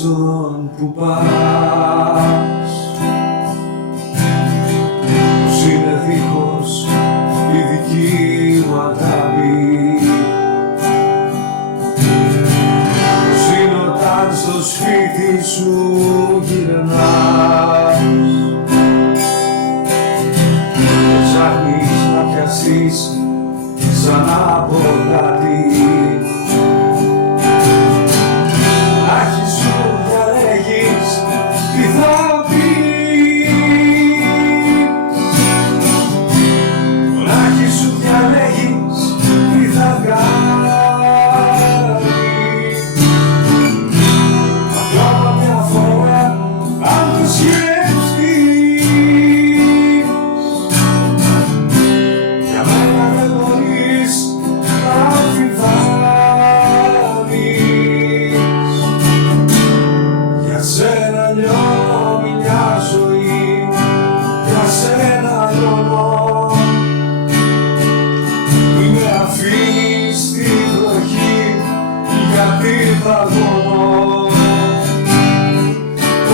τουλάχιστον που πας, πως είναι δίχως η δική μου αγάπη, πως είναι όταν στο σπίτι σου γυρνάς και ψάχνεις να πιαστείς ξανά από κάτι.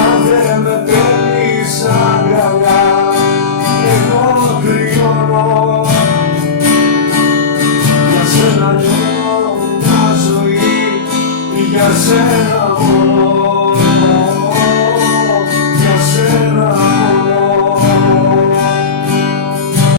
Αν δεν με παίρνεις αγκαλιά, εγώ κρυώνω. Για σένα λιώνω μια ζωή, για σένα μόνο.